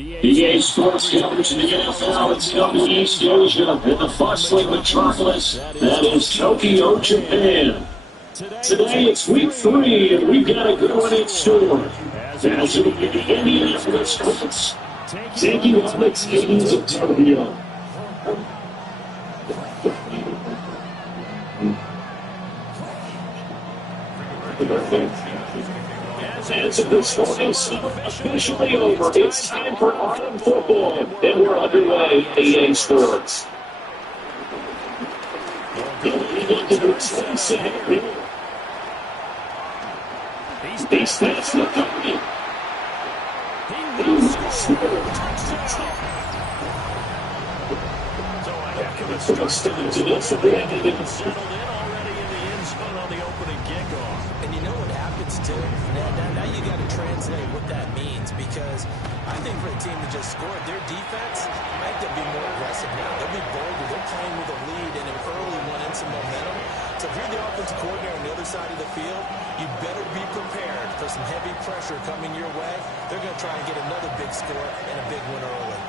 EA Sports coverage of the NFL in Southeast Asia and the bustling metropolis that is Tokyo, Japan. Today it's week 3 and we've got a good one in store. As it'll be the Indianapolis Colts taking on the Titans of Tokyo. As this one is officially over, it's time for autumn football, and we're underway in EA Sports. He's fast the target. Settled in already in the end zone on the opening kickoff. And you know what happens too? Now you got to translate what that means, because I think for a team to just score, their defense might be more aggressive now. They'll be bolder. They're playing with a lead and an early one and some momentum. So if you're the offensive coordinator on the other side of the field, you better be prepared for some heavy pressure coming your way. They're going to try and get another big score and a big win early.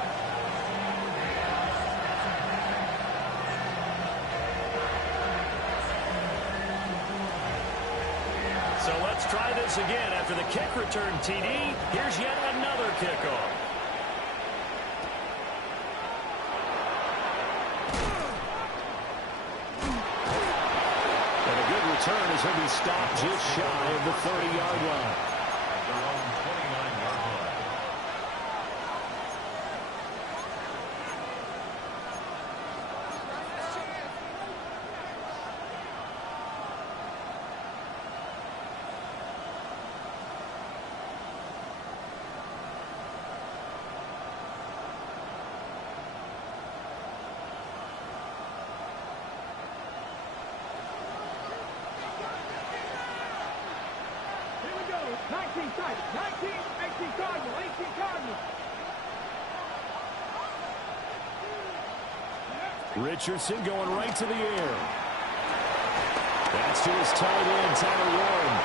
So let's try this again. After the kick return TD, here's yet another kickoff. And a good return as he'll be stopped just shy of the 30-yard line. Richardson going right to the air. That's to his tight end, Tyler Warren.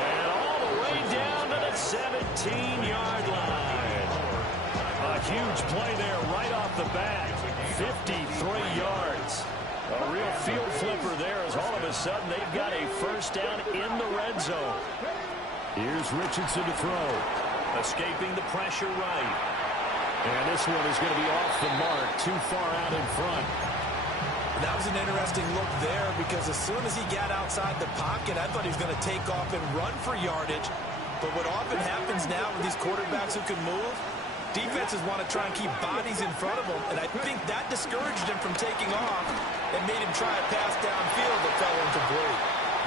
And all the way down to the 17-yard line. A huge play there right off the bat. 53 yards. A real field flipper there as all of a sudden they've got a first down in the red zone. Here's Richardson to throw. Escaping the pressure right. And this one is going to be off the mark, too far out in front. That was an interesting look there, because as soon as he got outside the pocket, I thought he was going to take off and run for yardage. But what often happens now with these quarterbacks who can move, defenses want to try and keep bodies in front of them, and I think that discouraged him from taking off and made him try a pass downfield that fell incomplete.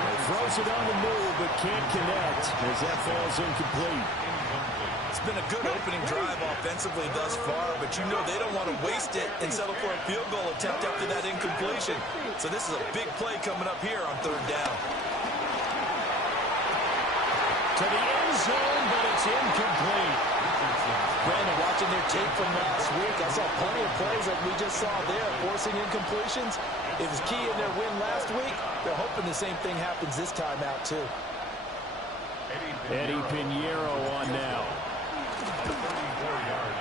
He throws it on the move, but can't connect as that falls incomplete. It's been a good opening drive offensively thus far, but you know they don't want to waste it and settle for a field goal attempt after that incompletion. So this is a big play coming up here on third down. To the end zone, but it's incomplete. Brandon, watching their tape from last week, I saw plenty of plays like we just saw there, forcing incompletions. It was key in their win last week. They're hoping the same thing happens this time out, too. Eddie Pinheiro on now.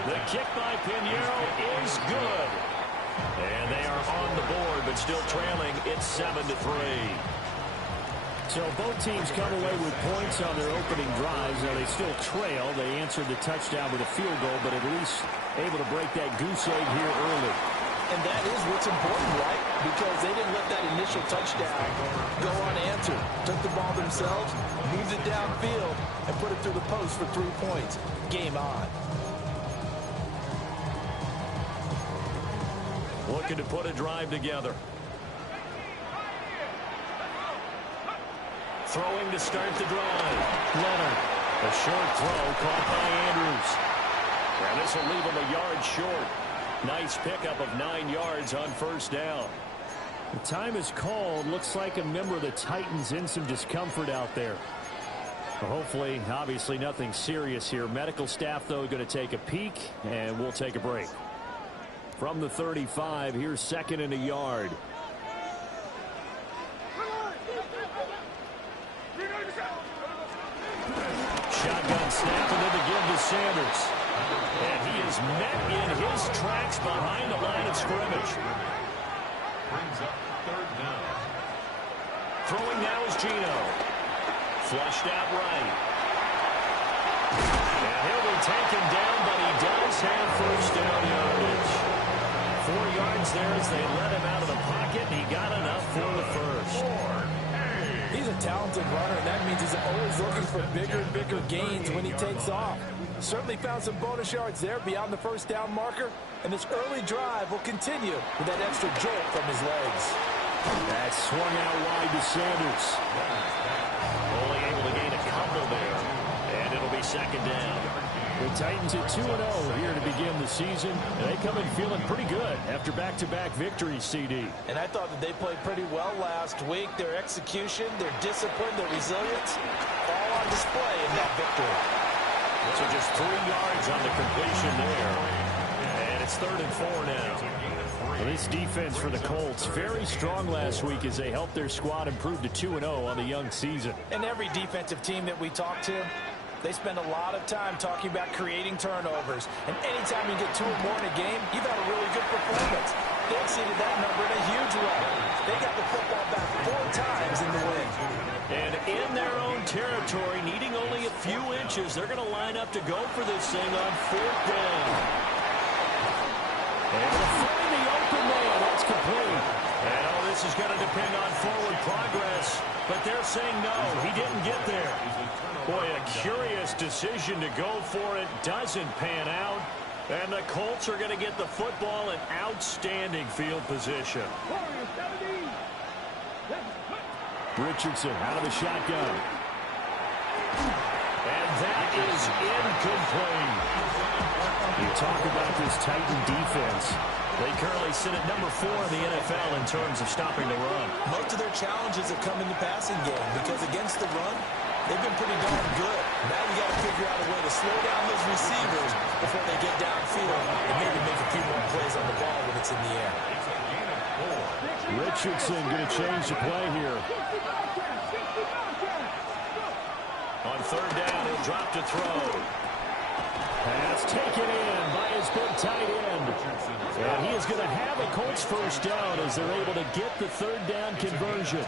The kick by Pinheiro is good. And they are on the board, but still trailing. It's 7-3. So both teams come away with points on their opening drives. Now they still trail. They answered the touchdown with a field goal, but at least able to break that goose egg here early. And that is what's important, right? Because they didn't let that initial touchdown go unanswered. Took the ball themselves, moved it downfield, and put it through the post for 3 points. Game on. Looking to put a drive together. Throwing to start the drive. Leonard. A short throw caught by Andrews. And this will leave him a yard short. Nice pickup of 9 yards on first down. The time is called. Looks like a member of the Titans in some discomfort out there. Well, hopefully, obviously nothing serious here. Medical staff, though, going to take a peek, and we'll take a break. From the 35, here's 2nd and a yard. shotgun snap and then the give to Sanders. And he is met in his tracks behind the line of scrimmage. Brings up third down. Throwing now is Geno. Flushed out right. And he'll be taken down, but he does have first down yardage. 4 yards there as they let him out of the pocket, and he got enough for the first. He's a talented runner, and that means he's always looking for bigger and bigger gains when he takes off. Certainly found some bonus yards there beyond the first down marker, and this early drive will continue with that extra jolt from his legs. That swung out wide to Sanders. Only able to gain a couple there, and it'll be second down. The Titans at 2-0 here to begin the season, and they come in feeling pretty good after back-to-back victories, CD. And I thought that they played pretty well last week. Their execution, their discipline, their resilience, all on display in that victory. So just 3 yards on the completion there, and it's 3rd and 4 now. Well, this defense for the Colts, very strong last week as they helped their squad improve to 2-0 on the young season. And every defensive team that we talk to, they spend a lot of time talking about creating turnovers. And anytime you get 2 or more in a game, you've had a really good performance. They exceeded that number in a huge way. They got the football back 4 times in the win. And in their own territory, needing only a few inches, they're going to line up to go for this thing on 4th down. Able to find the open man. That's complete. And this is going to depend on forward progress. But they're saying no, he didn't get there. Boy, a curious decision to go for it. Doesn't pan out. And the Colts are going to get the football in outstanding field position. Richardson out of the shotgun. And that is incomplete. You talk about this Titan defense. They currently sit at number 4 in the NFL in terms of stopping the run. Most of their challenges have come in the passing game because against the run, they've been pretty darn good. Now you got to figure out a way to slow down those receivers before they get downfield and maybe make a few more plays on the ball when it's in the air. Richardson going to change the play here. On 3rd down, he'll drop to throw. Pass taken in by his big tight end. And he is going to have a Colts first down as they're able to get the 3rd down conversion.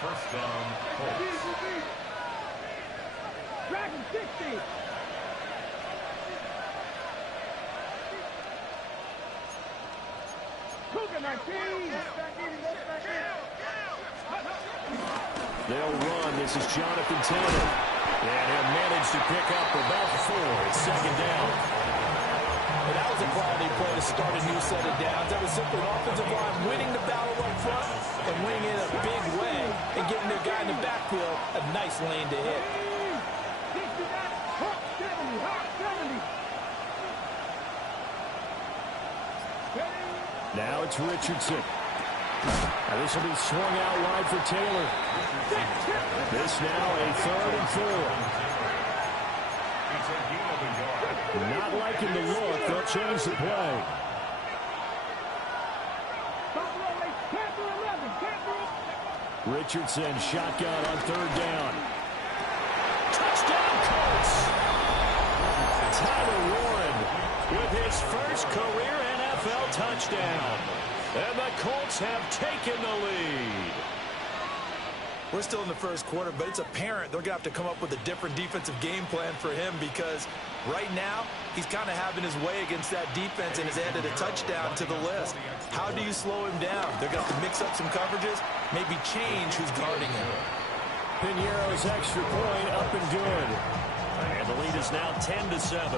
First down, Colts. Dragon 60. Cougar 19. They'll run. This is Jonathan Taylor. And he'll manage to pick up about 4. It's 2nd down. And that was a quality play to start a new set of downs. That was simply an offensive line winning the battle up front and winning it in a big way and giving their guy in the backfield a nice lane to hit. Now it's Richardson. Now this will be swung out wide for Taylor. This now a 3rd and 4. Not liking the look. They'll change the play. Richardson shotgun on 3rd down. Touchdown Colts. Tyler Warren with his first career NFL touchdown. And the Colts have taken the lead. We're still in the first quarter, but it's apparent they're going to have to come up with a different defensive game plan for him because right now he's kind of having his way against that defense and has added a touchdown to the list. How do you slow him down? They're going to have to mix up some coverages, maybe change who's guarding him. Piñeiro's extra point up and good. And the lead is now 10-7.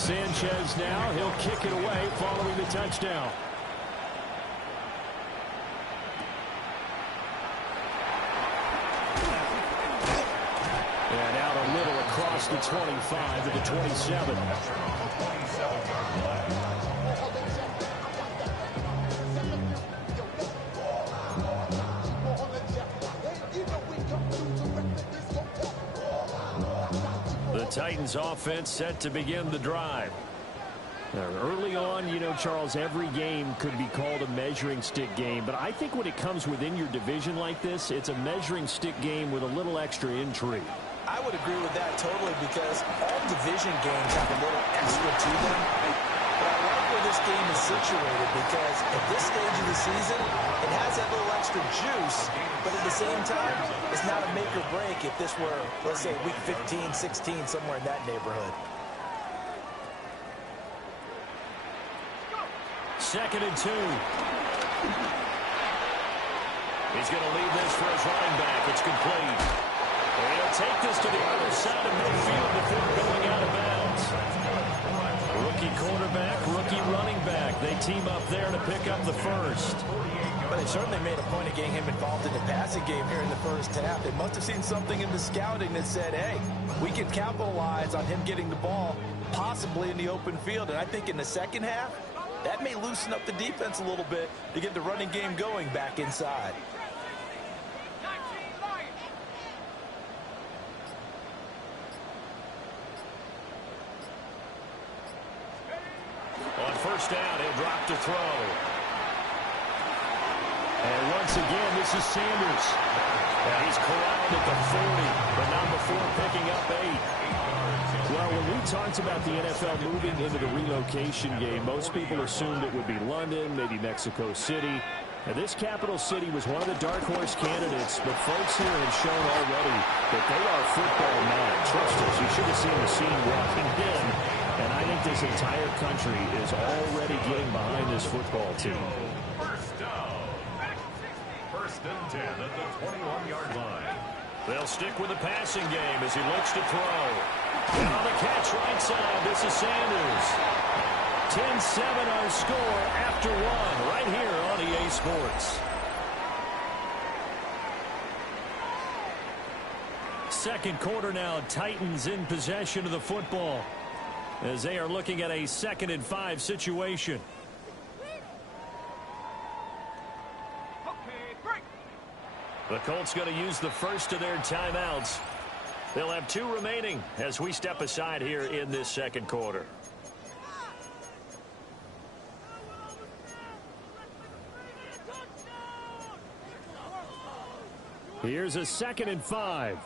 Sanchez now, he'll kick it away following the touchdown. And out a little across the 25 to the 27. The Titans offense set to begin the drive. Early on, you know, Charles, every game could be called a measuring stick game. But I think when it comes within your division like this, it's a measuring stick game with a little extra intrigue. I would agree with that totally because all division games have a little extra to them. But I like where this game is situated because at this stage of the season, it has that little extra juice, but at the same time, it's not a make or break if this were, let's say, week 15, 16, somewhere in that neighborhood. 2nd and 2. He's going to leave this for his running back. It's complete. And he'll take this to the other side of midfield before going out of bounds. Rookie quarterback, rookie running back. They team up there to pick up the first. But they certainly made a point of getting him involved in the passing game here in the first half. They must have seen something in the scouting that said, hey, we can capitalize on him getting the ball, possibly in the open field. And I think in the second half, that may loosen up the defense a little bit to get the running game going back inside. On first down, he'll drop to throw. And once again, this is Sanders. And he's corralled at the 40, but not before picking up 8. Well, when we talked about the NFL moving into the relocation game, most people assumed it would be London, maybe Mexico City. And this capital city was one of the dark horse candidates, but folks here have shown already that they are football mad. Trust us, you should have seen the scene walking in. And I think this entire country is already getting behind this football team. First down. 1st and 10 at the 21-yard line. They'll stick with the passing game as he looks to throw. And on the catch right side, this is Sanders. 10-7 our score after 1 right here on EA Sports. Second quarter now, Titans in possession of the football as they are looking at a 2nd and 5 situation. The Colts going to use the first of their timeouts. They'll have 2 remaining as we step aside here in this second quarter. Here's a 2nd and 5.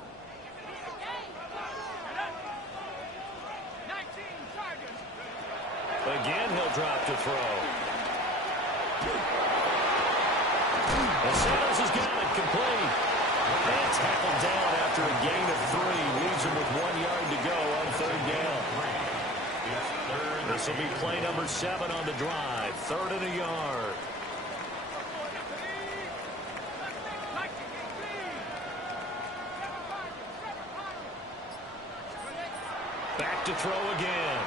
Again, he'll drop to throw. And Sanders has got it complete. And tackled down after a gain of 3. Leaves him with 1 yard to go on 3rd down. This will be play number 7 on the drive. 3rd and a yard. Back to throw again.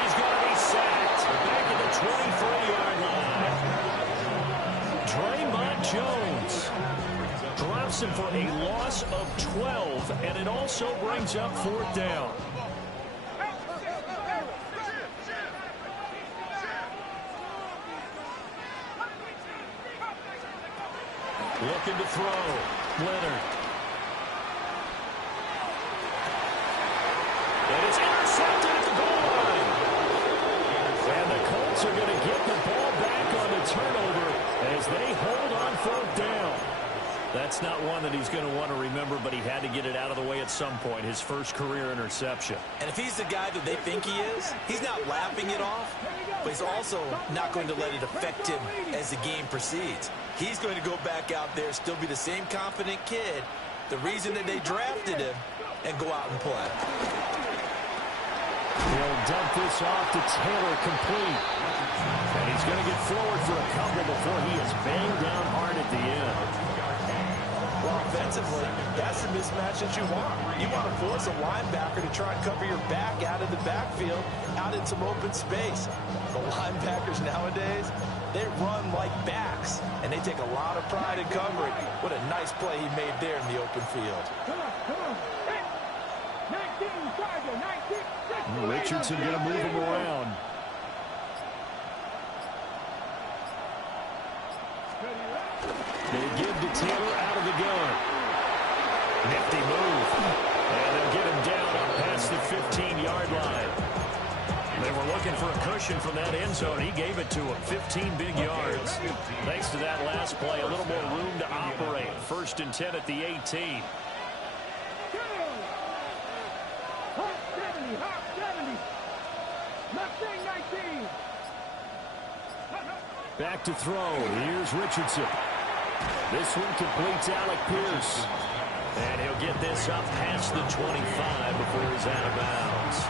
He's going to be sacked back at the 23-yard line. Draymond Jones drops him for a loss of 12, and it also brings up 4th down. Looking to throw. Leonard. And it's intercepted at the goal line. And the Colts are going to get the ball back on the turnover as they hold on 4th down. That's not one that he's going to want to remember, but he had to get it out of the way at some point, his first career interception. And if he's the guy that they think he is, he's not laughing it off, but he's also not going to let it affect him as the game proceeds. He's going to go back out there, still be the same confident kid, the reason that they drafted him, and go out and play. He'll dump this off to Taylor complete. And he's going to get forward for a couple before he is banged down hard at the end. Well, offensively, that's the mismatch that you want. You want to force a linebacker to try and cover your back out of the backfield, out in some open space. The linebackers nowadays, they run like backs, and they take a lot of pride in covering. What a nice play he made there in the open field. Richardson going to move him around. They give to Taylor out of the gun. Nifty move. And they'll get him down up past the 15-yard line. for a cushion from that end zone. He gave it to him. 15 big yards. Thanks to that last play, a little more room to operate. 1st and 10 at the 18. Hot 70. Mustang 19. Back to throw. Here's Richardson. This one completes Alec Pierce. And he'll get this up past the 25 before he's out of bounds.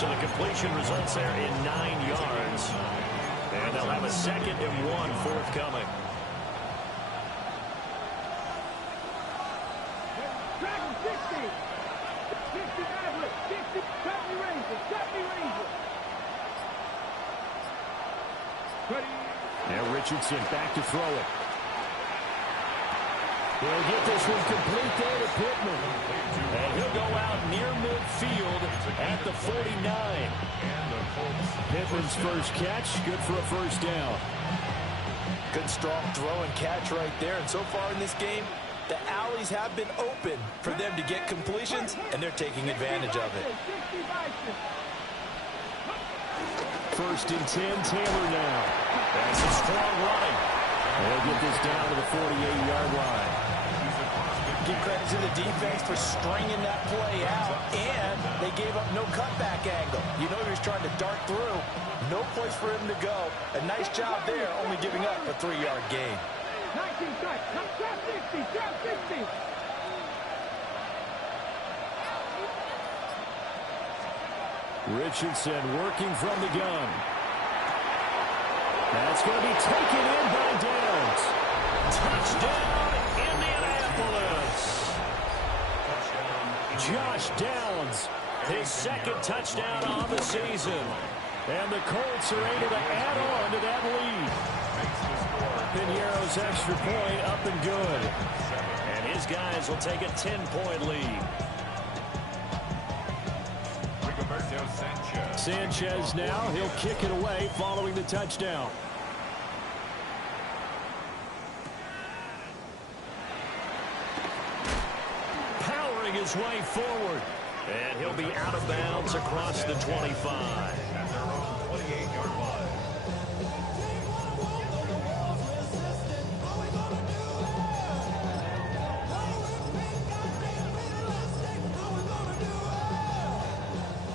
So the completion results there in 9 yards. And they'll have a 2nd and 1 forthcoming. Dragon 60. 60 Maverick. 60 Company Ranger. Company Ranger. Now Richardson back to throw it. He'll get this one complete there to Pittman. And he'll go out near midfield at the 49. Pittman's first catch, good for a 1st down. Good strong throw and catch right there. And so far in this game, the alleys have been open for them to get completions, and they're taking advantage of it. 1st and 10, Taylor now. That's a strong running. They'll get this down to the 48-yard line. Give credit to the defense for stringing that play out, and they gave up no cutback angle. You know he was trying to dart through. No place for him to go. A nice job there, only giving up a 3-yard gain. 19 touch. Drop 60. Drop 60. Richardson working from the gun. That's going to be taken in by Downs. Touchdown, Indianapolis. Josh Downs, his 2nd touchdown on the season. And the Colts are able to add on to that lead. Piniero's extra point up and good. And his guys will take a 10-point lead. Sanchez now, he'll kick it away following the touchdown. Powering his way forward. And he'll be out of bounds across the 25. At their own 28-yard line.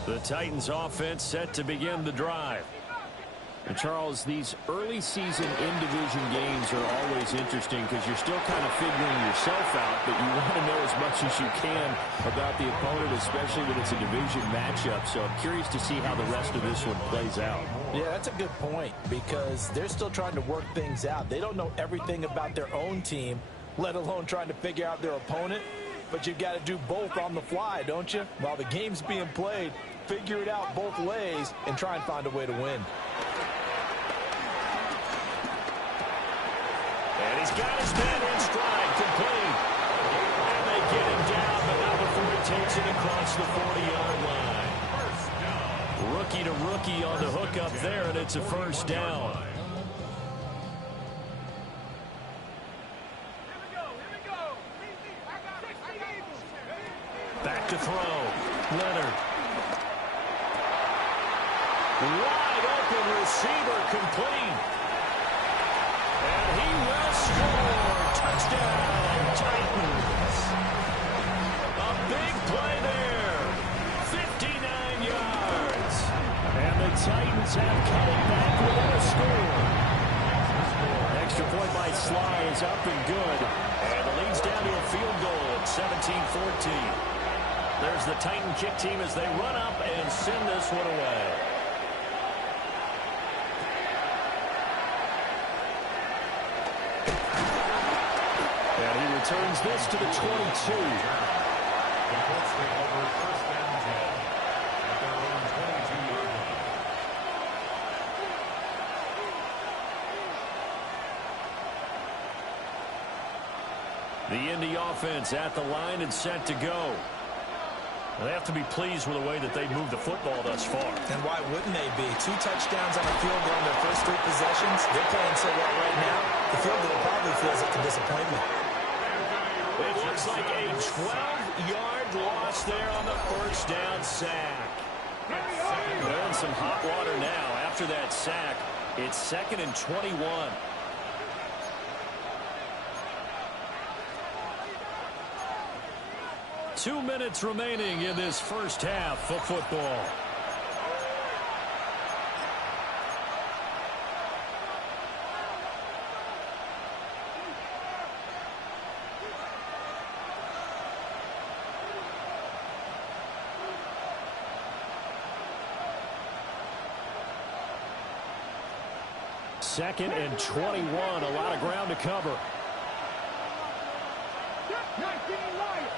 The Titans offense set to begin the drive. And Charles, these early season in-division games are always interesting because you're still kind of figuring yourself out, but you want to know as much as you can about the opponent, especially when it's a division matchup. So I'm curious to see how the rest of this one plays out. Yeah, that's a good point because they're still trying to work things out. They don't know everything about their own team, let alone trying to figure out their opponent. But you've got to do both on the fly, don't you? While the game's being played, figure it out both ways and try and find a way to win. And he's got his man in stride, complete. And they get him down, but not before he takes it across the 40-yard line. Rookie to rookie on the hook up there, and it's a 1st down. Back to throw. Leonard. Wide open receiver, complete. And he will score. Touchdown, Titans. A big play there. 59 yards. And the Titans have cut it back within a score. Extra point by Sly is up and good. And the lead's down to a field goal at 17-14. There's the Titan kick team as they run up and send this one away. And he returns this to the 22. The Colts take over 1st and 10 at their own 22-yard line. The Indy offense at the line and set to go. They have to be pleased with the way that they moved the football thus far. And why wouldn't they be? 2 touchdowns on the field goal in their first 3 possessions. They're playing so well right now. The field goal probably feels like a disappointment. It looks like a 12-yard loss there on the 1st down sack. And some hot water now after that sack. It's 2nd and 21. Two minutes remaining in this first half of football. Second and 21, a lot of ground to cover. 19 Lions.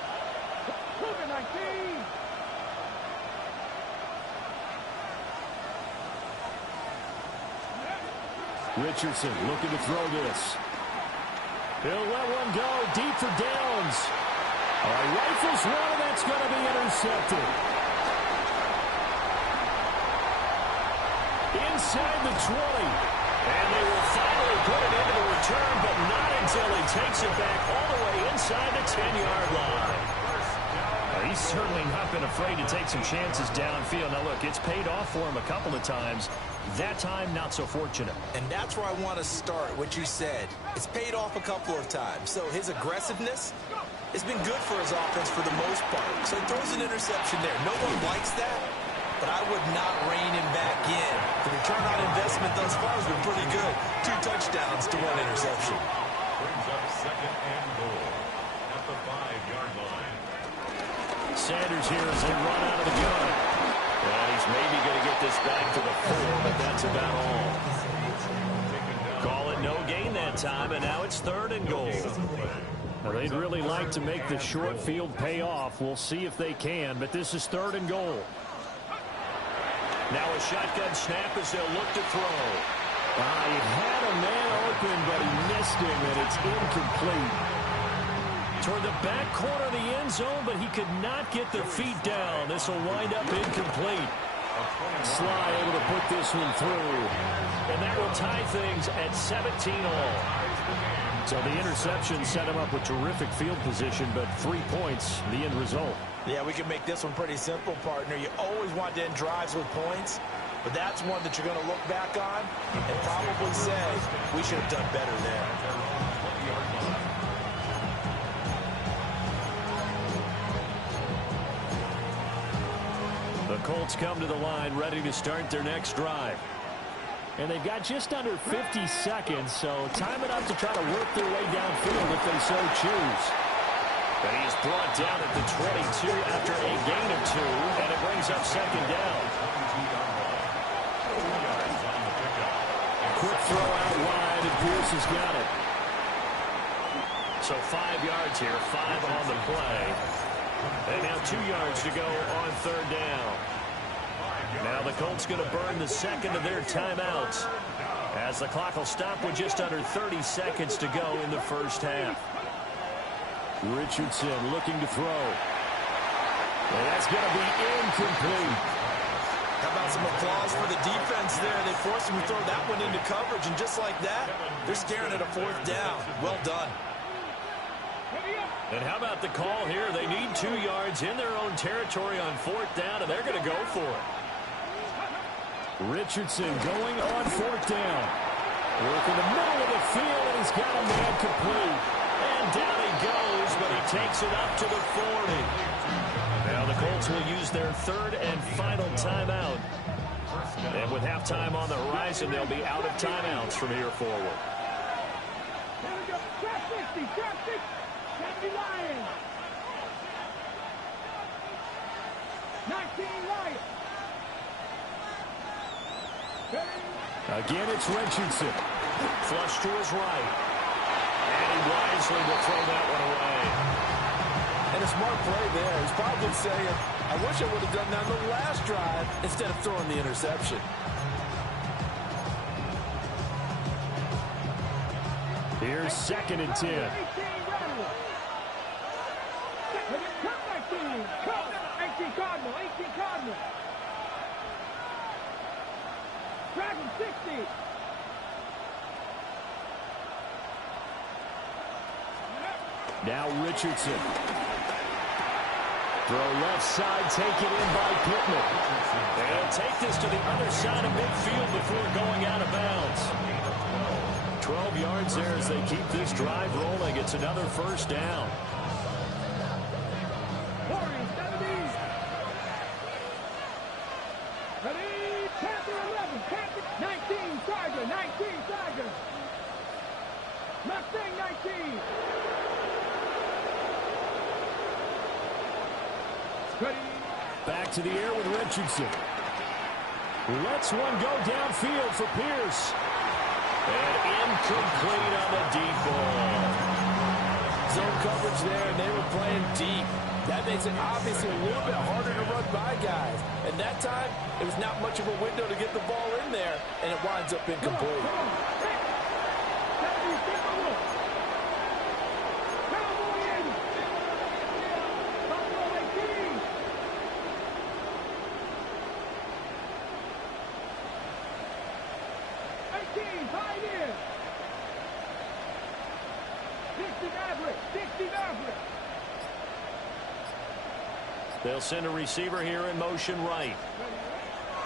19. Richardson looking to throw this. He'll let one go deep for downs. All right, rifles one, and that's going to be intercepted. Inside the 20. And they will finally put it into the return, but not until he takes it back all the way inside the 10-yard line. He's certainly not been afraid to take some chances downfield. Now, look, it's paid off for him a couple of times. That time, not so fortunate. And that's where I want to start, what you said. It's paid off a couple of times. So his aggressiveness has been good for his offense for the most part. So he throws an interception there. No one likes that, but I would not rein him back in. The return on investment thus far has been pretty good. 2 touchdowns to 1 interception. Brings up 2nd and goal at the 5-yard line. Sanders here as they run out of the gun. And he's maybe going to get this back to the 4, but that's about all. Call it no gain that time, and now it's 3rd and goal. Now, they'd really like to make the short field pay off. We'll see if they can, but this is 3rd and goal. Now a shotgun snap as they'll look to throw. He had a man open, but he missed him, and it's incomplete. Toward the back corner of the end zone, but he could not get the feet down. This will wind up incomplete. Sly able to put this one through. And that will tie things at 17 all. So the interception set him up with terrific field position, but 3 points, the end result. Yeah, we can make this one pretty simple, partner. You always want to end drives with points, but that's one that you're going to look back on and probably say, we should have done better there. The Colts come to the line ready to start their next drive. And they've got just under 50 seconds, so time enough to try to work their way downfield if they so choose. But he's brought down at the 22 after a gain of 2, and it brings up 2nd down. Quick throw out wide, and Pierce has got it. So 5 yards here, 5 on the play. And now 2 yards to go on 3rd down. Now the Colts going to burn the 2nd of their timeouts as the clock will stop with just under 30 seconds to go in the first half. Richardson looking to throw. Well, that's going to be incomplete. How about some applause for the defense there? They forced him to throw that one into coverage, and just like that, they're staring at a 4th down. Well done. And how about the call here? They need 2 yards in their own territory on 4th down, and they're going to go for it. Richardson going on 4th down. Working the middle of the field, and he's got a man complete. And down he goes, but he takes it up to the 40. Now the Colts will use their 3rd and final timeout. And with halftime on the horizon, they'll be out of timeouts from here forward. Here we go. Trap 60. Trap 60. Trap Lions. 19 Lions. Again, it's Richardson. Flush to his right. And he wisely will throw that one away. And a smart play there. He's probably saying, I wish I would have done that on the last drive instead of throwing the interception. Here's 2nd and 10. 18 Cardinal. 18 Cardinal. Dragon 60. Now Richardson. Throw left side, taken in by Pittman. They'll take this to the other side of midfield before going out of bounds. 12 yards there as they keep this drive rolling. It's another first down. Warriors, 70. Ready, Panther 11, Panther 19, Tiger, 19, Tiger. Mustang 19. Ready. Back to the air with Richardson. Lets one go downfield for Pierce. And incomplete on the deep ball. Zone coverage there, and they were playing deep. That makes it obviously a little bit harder to run by guys. And that time, it was not much of a window to get the ball in there, and it winds up incomplete. They'll send a receiver here in motion right.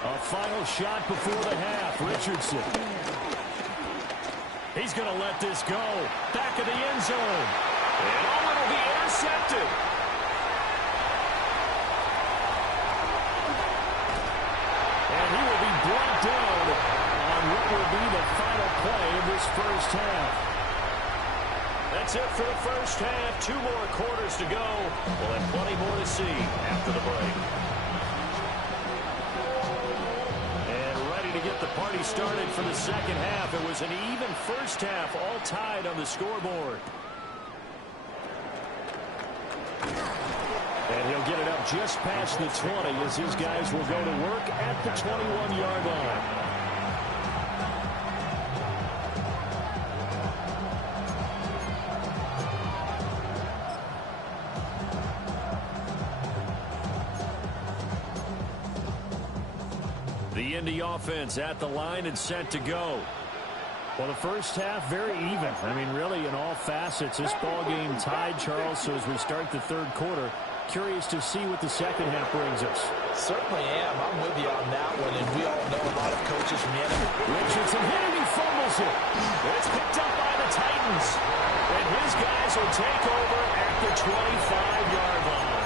A final shot before the half. Richardson. He's going to let this go. Back of the end zone. And it'll be intercepted. And he will be brought down on what will be the final play of this first half. That's it for the first half. 2 more quarters to go. We'll have plenty more to see after the break. And ready to get the party started for the second half. It was an even first half, all tied on the scoreboard. And he'll get it up just past the 20 as his guys will go to work at the 21-yard line. The Indy offense at the line and set to go. Well, the first half, very even. I mean, really, in all facets, this ball game tied, Charles. So as we start the third quarter, curious to see what the second half brings us. Certainly am. I'm with you on that one, and we all know a lot of coaches from the NFL. Richardson hit and he fumbles it. It's picked up by the Titans. And his guys will take over at the 25-yard line.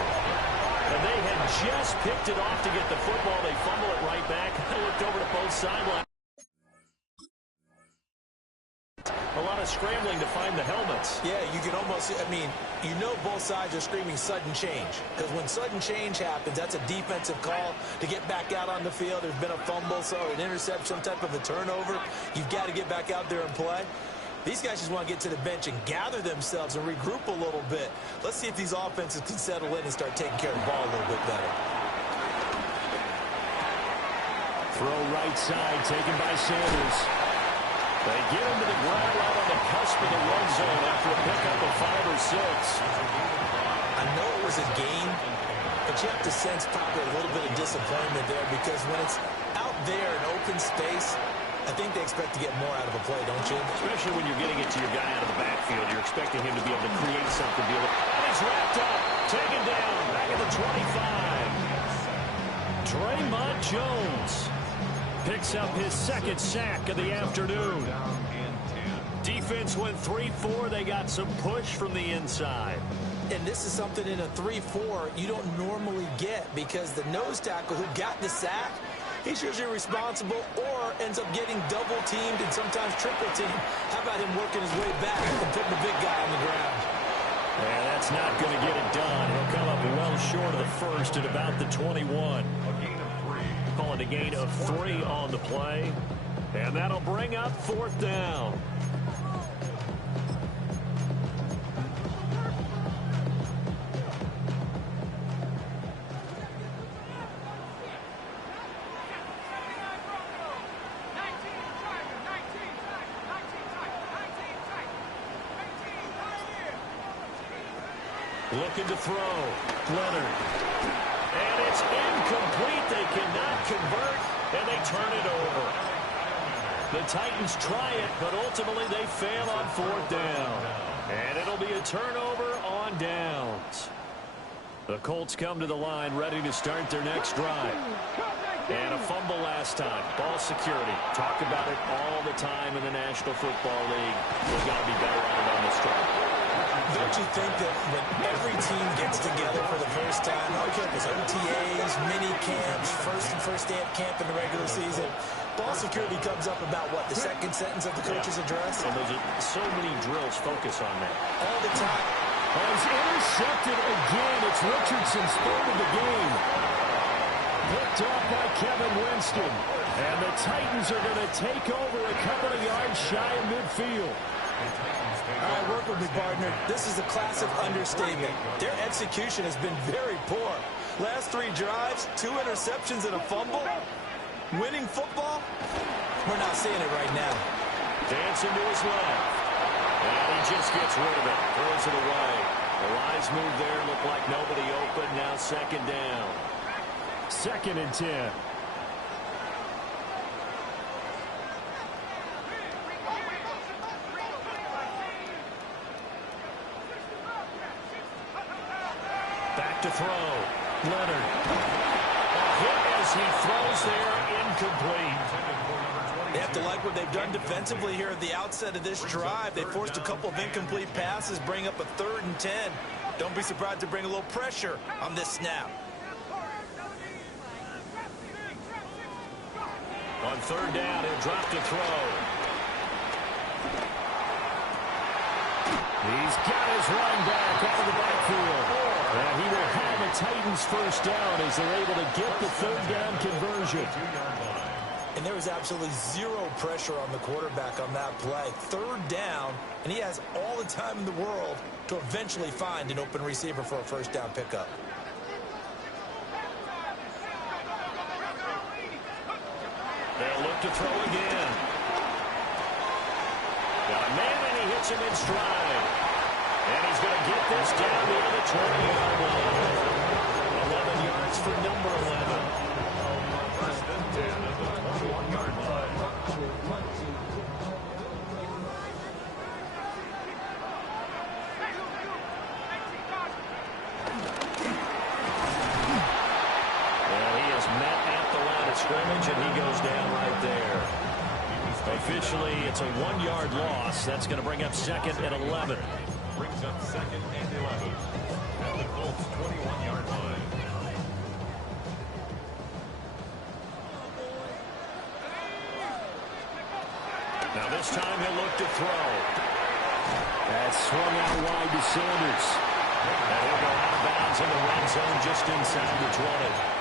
And they had just picked it off to get the football. They fumble it right back. I looked over to both sidelines. A lot of scrambling to find the helmets. Yeah, you can almost, I mean, you know both sides are screaming sudden change. Because when sudden change happens, that's a defensive call to get back out on the field. There's been a fumble, so an interception, some type of a turnover. You've got to get back out there and play. These guys just want to get to the bench and gather themselves and regroup a little bit. Let's see if these offenses can settle in and start taking care of the ball a little bit better. Throw right side, taken by Sanders. They get him to the ground right on the cusp of the red zone after a pickup of 5 or 6. I know it was a game, but you have to sense probably a little bit of disappointment there because when it's out there in open space, I think they expect to get more out of a play, don't you? Especially when you're getting it to your guy out of the backfield. You're expecting him to be able to create something. And he's wrapped up, taken down, back at the 25. Draymond Jones picks up his second sack of the afternoon. Defense went 3-4. They got some push from the inside. And this is something in a 3-4 you don't normally get because the nose tackle who got the sack, he's usually responsible or ends up getting double-teamed and sometimes triple-teamed. How about him working his way back and putting the big guy on the ground? Yeah, that's not going to get it done. He'll come up well short of the first at about the 21. Call it a gain of 3 on the play. And that'll bring up 4th down. Looking to throw. Leonard. And it's incomplete. They cannot convert, and they turn it over. The Titans try it, but ultimately they fail on 4th down. And it'll be a turnover on downs. The Colts come to the line, ready to start their next drive. And a fumble last time. Ball security. Talk about it all the time in the National Football League. They've got to be better at it on this drive. Don't you think that when every team gets together for the first time, I don't care if it's OTAs, mini camps, first day of camp in the regular season, ball security comes up about what, the second sentence of the coach's address? And those are so many drills focus on that. All the time. He's intercepted again. It's Richardson's third of the game. Picked off by Kevin Winston. And the Titans are going to take over a couple of yards shy of midfield. All right, work with me, partner. This is a classic understatement. Their execution has been very poor. Last 3 drives, 2 interceptions and a fumble. Winning football? We're not seeing it right now. Dancing to his left. And he just gets rid of it. Throws it away. The lines move there. Look like nobody open. Now second down. 2nd and 10. Back to throw. Leonard. Hit as he throws there. Incomplete. They have to like what they've done defensively here at the outset of this drive. They forced a couple of incomplete passes, bring up a 3rd and 10. Don't be surprised to bring a little pressure on this snap. On 3rd down, he'll drop to throw. He's got his running back out of the backfield. And he will have a Titans first down as they're able to get the 3rd down conversion. And there was absolutely zero pressure on the quarterback on that play. 3rd down, and he has all the time in the world to eventually find an open receiver for a first down pickup. They'll look to throw again. Got a man, and he hits him in stride. And he's going to get this down near the 20-yard line. 11 yards for number 11. First and 10 at the 21-yard line. Well, he is met at the line of scrimmage, and he goes down right there. Officially, it's a 1-yard loss. That's going to bring up 2nd and 11. Brings up 2nd and 11 at the Colts 21-yard line. Now this time he'll look to throw. That's swung out wide to Sanders. And he'll go out of bounds in the red zone just inside the 20.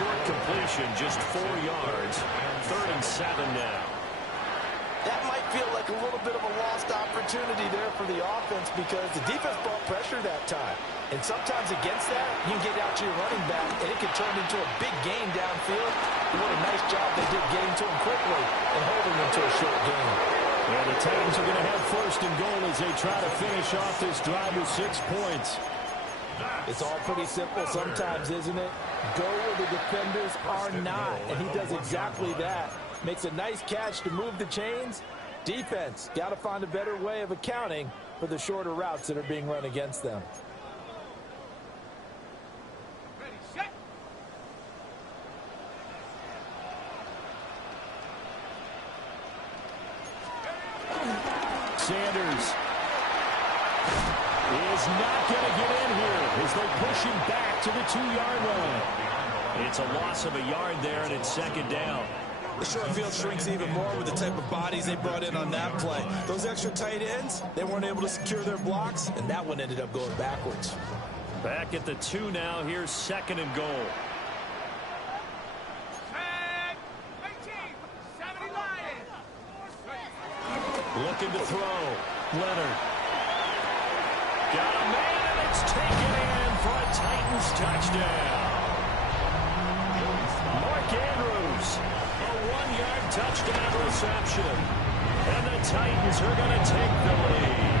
Short completion, just 4 yards. 3rd and 7 now. That might feel like a little bit of a lost opportunity there for the offense because the defense brought pressure that time. And sometimes against that, you can get out to your running back, and it can turn into a big gain downfield. And what a nice job they did getting to him quickly and holding him to a short gain. Yeah, the Titans are going to have 1st and goal as they try to finish off this drive with 6 points. It's all pretty simple sometimes, isn't it? Go where the defenders are not, and he does exactly that. Makes a nice catch to move the chains. Defense, got to find a better way of accounting for the shorter routes that are being run against them. Sanders is not going to get in here as they push him back to the 2-yard line. It's a loss of a yard there, and it's 2nd down. The short field shrinks even more with the type of bodies they brought in on that play. Those extra tight ends, they weren't able to secure their blocks, and that one ended up going backwards. Back at the 2 now. Here's 2nd and goal. Looking to throw. Leonard. Got a man, and it's taken in for a Titans touchdown. Mark Andrews, a 1-yard touchdown reception. And the Titans are going to take the lead.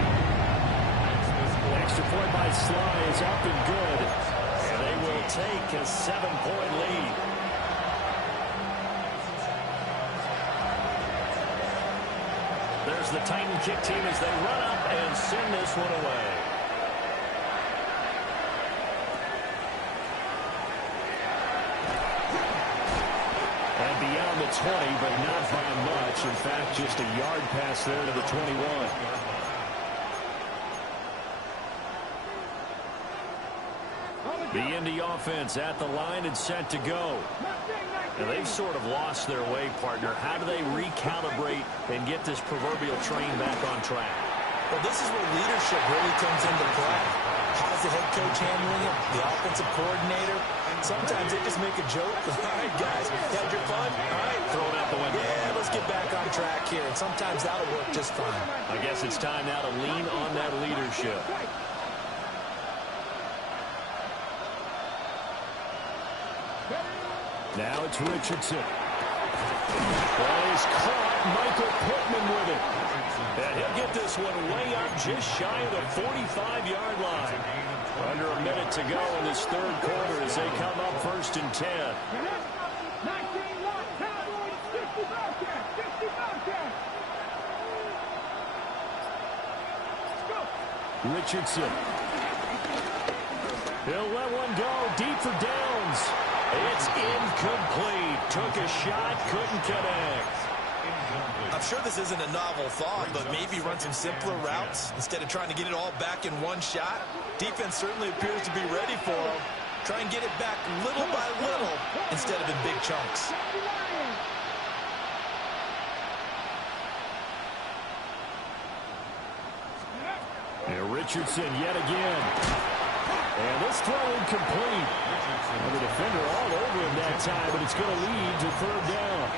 Extra point by Sly is up and good. And they will take a 7-point lead. There's the Titan kick team as they run up and send this one away. but not by much. In fact, just a yard pass there to the 21. The Indy offense at the line and set to go. Now, they've sort of lost their way, partner. How do they recalibrate and get this proverbial train back on track? Well, this is where leadership really comes into play. How's the head coach handling it? The offensive coordinator? Sometimes they just make a joke. All right, guys, had your fun? All right. Throw it out the window. Yeah, let's get back on track here. And sometimes that'll work just fine. I guess it's time now to lean on that leadership. Now it's Richardson. Well, he's caught. Michael Pittman with it. And he'll get this one way up just shy of the 45-yard line. Under a minute to go in this third quarter as they come up 1st and 10. Richardson. He'll let one go deep for downs. It's incomplete. Took a shot, couldn't connect. I'm sure this isn't a novel thought, but maybe run some simpler routes instead of trying to get it all back in one shot. Defense certainly appears to be ready for him. Try and get it back little by little instead of in big chunks. And Richardson yet again. And this throw incomplete. And the defender all over him that time, but it's going to lead to 3rd down.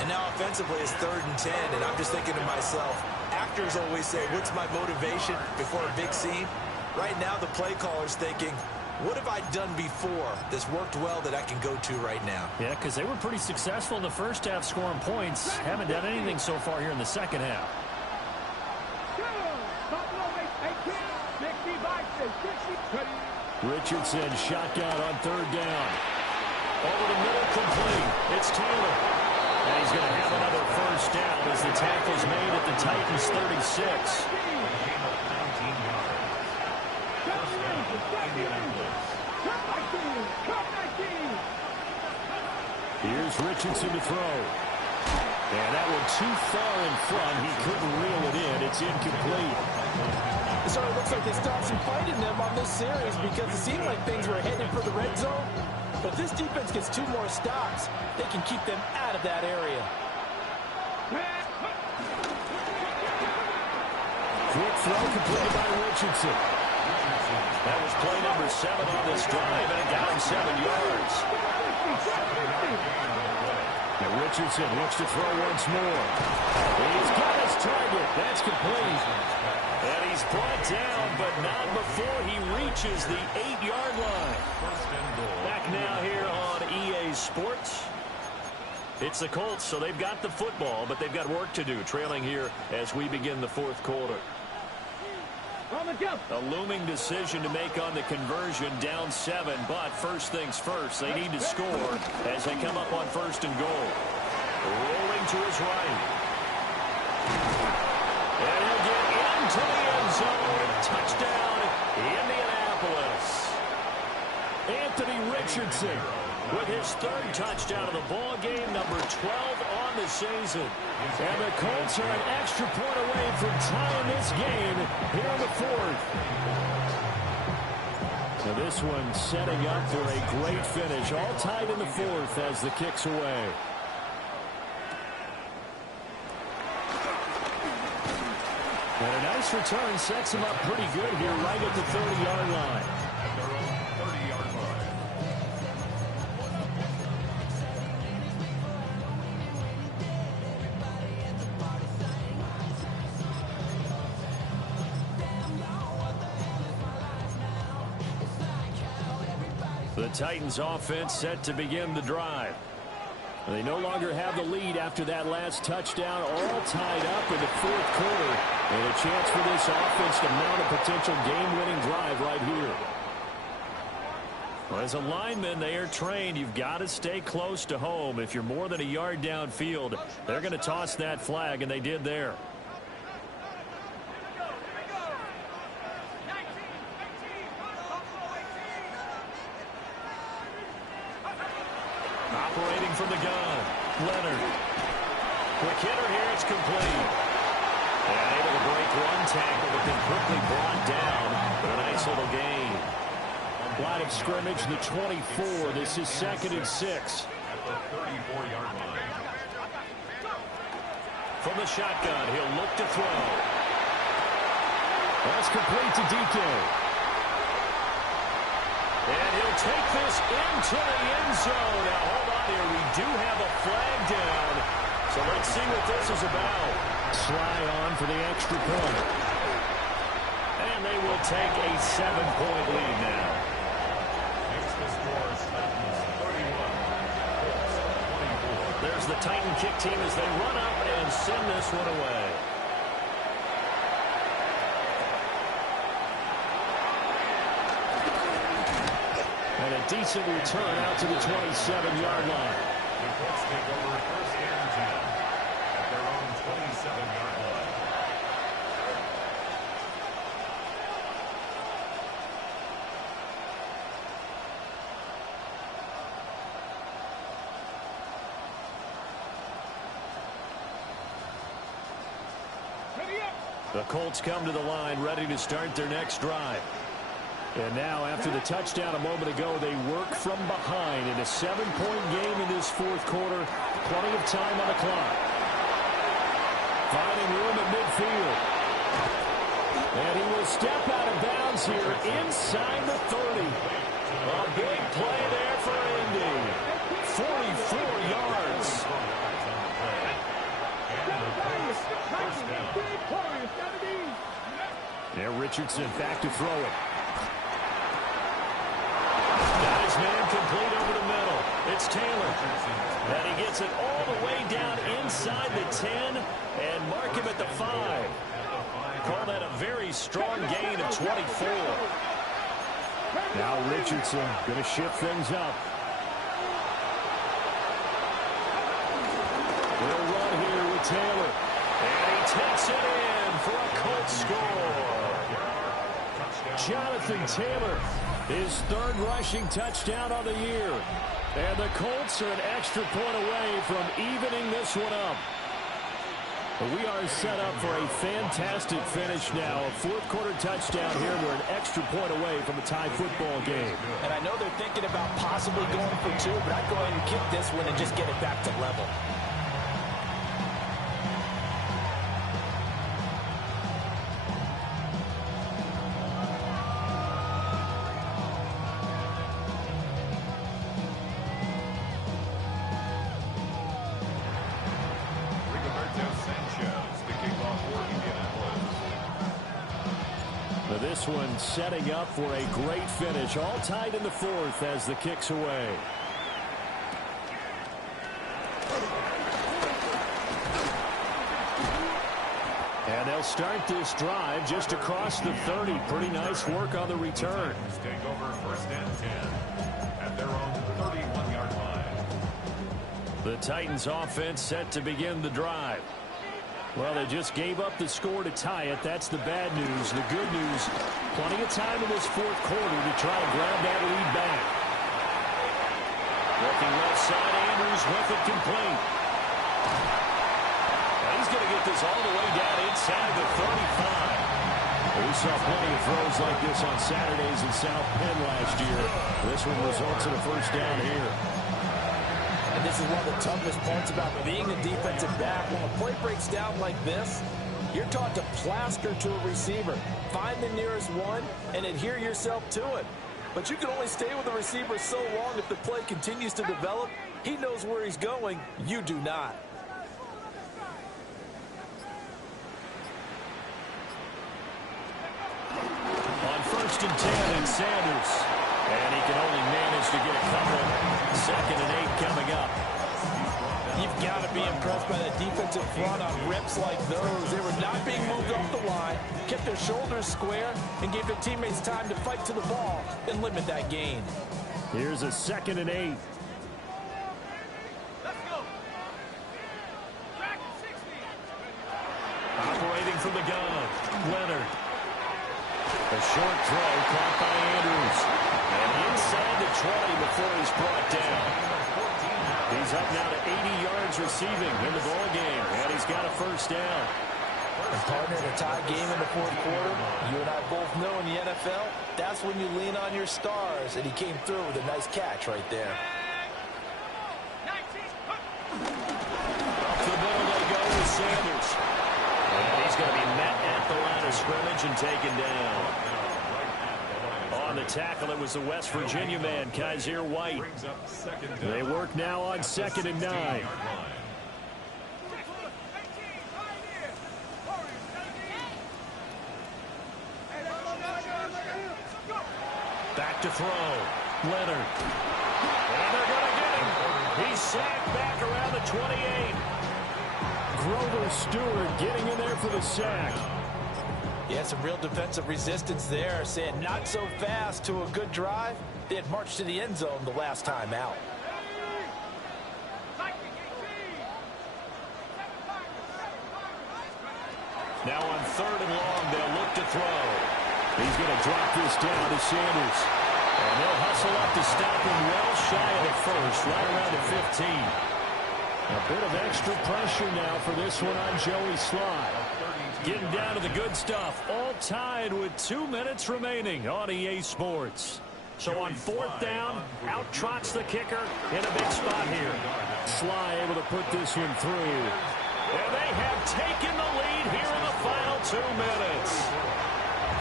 And now offensively it's 3rd and 10, and I'm just thinking to myself, actors always say, what's my motivation before a big scene? Right now the play caller's thinking, what have I done before that's worked well that I can go to right now? Yeah, because they were pretty successful in the first half scoring points. Haven't done anything so far here in the second half. Richardson shotgun on 3rd down. Over the middle, complete. It's Taylor. And he's going to have another 1st down as the tackle's made at the Titans' 36. Here's Richardson to throw. And that one too far in front. He couldn't reel it in. It's incomplete. It sort of looks like they stopped some fight in them on this series because it seemed like things were headed for the red zone. But if this defense gets 2 more stops, they can keep them out of that area. Quick throw completed by Richardson. That was play number 7 on this drive, and it got him 7 yards. And Richardson looks to throw once more. He's got his target. That's complete. And he's brought down, but not before he reaches the 8-yard line. Back now here on EA Sports. It's the Colts, so they've got the football, but they've got work to do, trailing here as we begin the 4th quarter. A looming decision to make on the conversion, down 7, but first things first, they need to score as they come up on 1st and goal. Rolling to his right. And he'll get into the end zone. Touchdown, Indianapolis. Anthony Richardson with his 3rd touchdown of the ball game, number 12 on the season. And the Colts are an extra point away from tying this game here in the 4th. So this one setting up for a great finish, all tied in the 4th as the kick's away. And a nice return sets him up pretty good here right at the 30-yard line. The Titans offense set to begin the drive. They no longer have the lead after that last touchdown, all tied up in the 4th quarter. And a chance for this offense to mount a potential game-winning drive right here. Well, as a lineman, they are trained. You've got to stay close to home. If you're more than a yard downfield, they're going to toss that flag, and they did there. Operating from the gun. Leonard. Quick hitter here. It's complete. And able to break one tackle, but then quickly brought down for a nice little gain. Line of scrimmage, the 24. This is 2nd and 6. At the 34-yard line. From the shotgun, he'll look to throw. That's complete to DK. And he'll take this into the end zone. Now, hold on here. We do have a flag down. So let's see what this is about. Sly on for the extra point. And they will take a 7-point lead now. Makes the score Titans 31, Colts 24. There's the Titan kick team as they run up and send this one away. And a decent return out to the 27-yard line. The Colts take over 1st and 10 at their own 27-yard line. The Colts come to the line ready to start their next drive. And now, after the touchdown a moment ago, they work from behind in a 7-point game in this 4th quarter. Plenty of time on the clock. Finding room at midfield. And he will step out of bounds here inside the 30. A big play there for Indy. 44 yards. Now Richardson back to throw it. Got his man complete over the middle. It's Taylor. And he gets it all the way down inside the 10 and mark him at the 5. Call that a very strong gain of 24. Now Richardson going to shift things up. We'll run here with Taylor. And he takes it in for a Colts score. Jonathan Taylor, his 3rd rushing touchdown of the year. And the Colts are an extra point away from evening this one up. We are set up for a fantastic finish now. A 4th quarter touchdown here. We're an extra point away from a tie football game. And I know they're thinking about possibly going for 2, but I'd go ahead and kick this one and just get it back to level. This one setting up for a great finish. All tied in the 4th as the kick's away. And they'll start this drive just across the 30. Pretty nice work on the return. Take over 1st and 10 at their own 31-yard line. The Titans offense set to begin the drive. Well, they just gave up the score to tie it. That's the bad news. The good news, plenty of time in this 4th quarter to try and grab that lead back. Looking left side, Andrews with it complete. And he's going to get this all the way down inside the 35. We saw plenty of throws like this on Saturdays in South Penn last year. This one results in a 1st down here. And this is one of the toughest parts about being a defensive back. When a play breaks down like this, you're taught to plaster to a receiver. Find the nearest one and adhere yourself to it. But you can only stay with the receiver so long if the play continues to develop. He knows where he's going. You do not. On 1st and 10, it's Sanders. And he can only manage to get a couple. 2nd and 8 coming up. You've got to be impressed by that defensive front on rips like those. They were not being moved up the line, kept their shoulders square, and gave their teammates time to fight to the ball and limit that gain. Here's a 2nd and 8. Let's go. Track 60. Operating from the gun, Leonard. A short throw caught by Andrews. And inside the 20 before he's brought down. He's up now to 80 yards receiving in the ball game, and he's got a first down. And partner, in a tie game in the fourth quarter, you and I both know in the NFL, that's when you lean on your stars, and he came through with a nice catch right there. Up the middle they go with Sanders. And he's going to be met at the line of scrimmage and taken down. On the tackle, it was the West Virginia man, Kaiser White. They work now on 2nd and 9. Back to throw. Leonard. And they're going to get him. He's sacked back around the 28. Grover Stewart getting in there for the sack. Yeah, some real defensive resistance there, saying not so fast to a good drive. They had marched to the end zone the last time out. Now on 3rd and long, they'll look to throw. He's going to drop this down to Sanders. And they'll hustle up to stop him well shy of the first, right around the 15. A bit of extra pressure now for this one on Joey Sly. Getting down to the good stuff, all tied with 2 minutes remaining on EA Sports. So on 4th down, out trots the kicker in a big spot here. Sly able to put this one through. And they have taken the lead here in the final 2 minutes.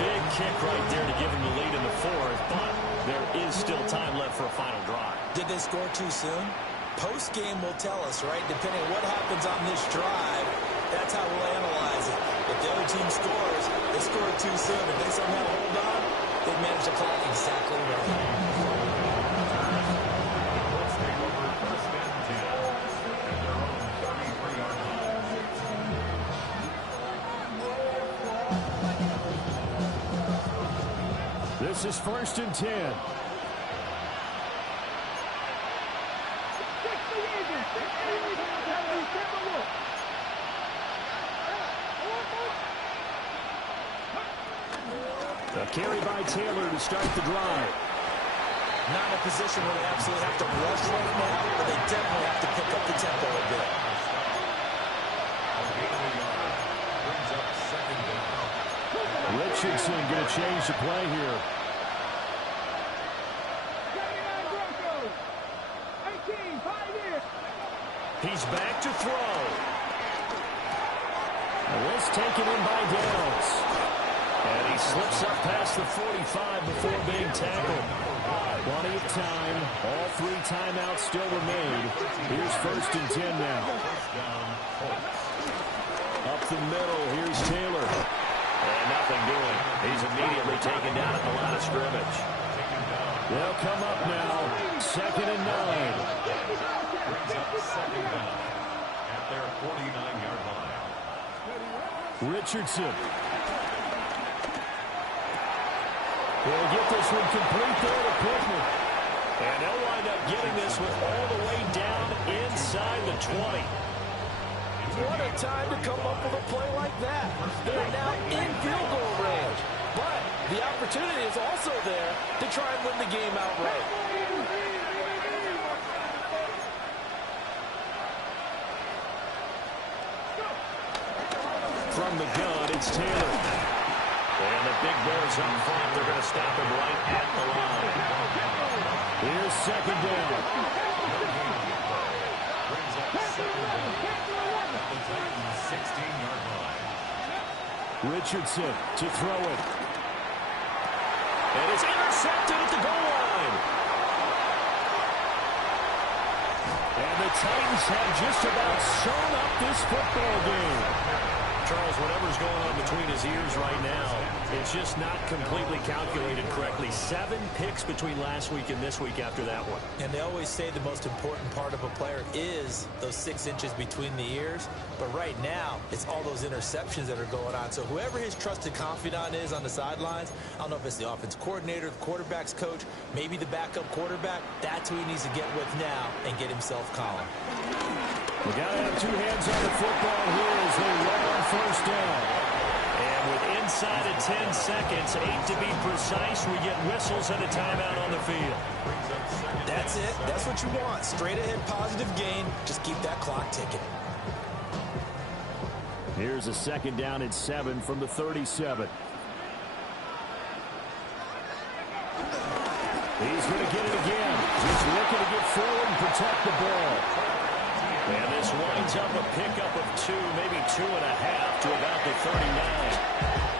Big kick right there to give them the lead in the 4th, but there is still time left for a final drive. Did they score too soon? Post-game will tell us, right? Depending on what happens on this drive, that's how we'll analyze it. If the other team scores, they scored too soon. If they somehow hold on, they've managed the clock exactly right. Let's take over 1st and 10 at their own 33-yard line. This is 1st and 10. A carry by Taylor to start the drive. Not in a position where they absolutely have to rush right now, but they definitely have to pick up the tempo a bit. Brings up 2nd down. Richardson going to change the play here. He's back to throw. And this taken in by Downs. And he slips up past the 45 before being tackled. Plenty of time. All 3 timeouts still remain. Here's 1st and 10 now. Up the middle, here's Taylor. And nothing doing. He's immediately taken down at the line of scrimmage. They'll come up now. 2nd and 9. Brings up 2nd down at their 49-yard line. Richardson. They'll get this one complete there to Pittman. And they'll wind up getting this one all the way down inside the 20. What a time to come up with a play like that. They're now in field goal range. But the opportunity is also there to try and win the game outright. From the gun, it's Taylor. And the big Bears up front, they're going to stop him right at the line. Here's 2nd down. Brings up 2nd down at the Titans' 16-yard line. Richardson to throw it. And it's intercepted at the goal line. And the Titans have just about sewn up this football game. Charles, whatever's going on between his ears right now, it's just not completely calculated correctly. 7 picks between last week and this week after that one. And they always say the most important part of a player is those 6 inches between the ears. But right now, it's all those interceptions that are going on. So whoever his trusted confidant is on the sidelines, I don't know if it's the offense coordinator, the quarterback's coach, maybe the backup quarterback, that's who he needs to get with now and get himself calm. We got to have 2 hands on the football here as they run on 1st down. And with inside of 10 seconds, 8 to be precise, we get whistles and a timeout on the field. That's it. That's what you want. Straight ahead positive gain. Just keep that clock ticking. Here's a 2nd down and 7 from the 37. He's going to get it again. He's looking to get forward and protect the ball. And this winds up a pickup of 2, maybe 2.5 to about the 39.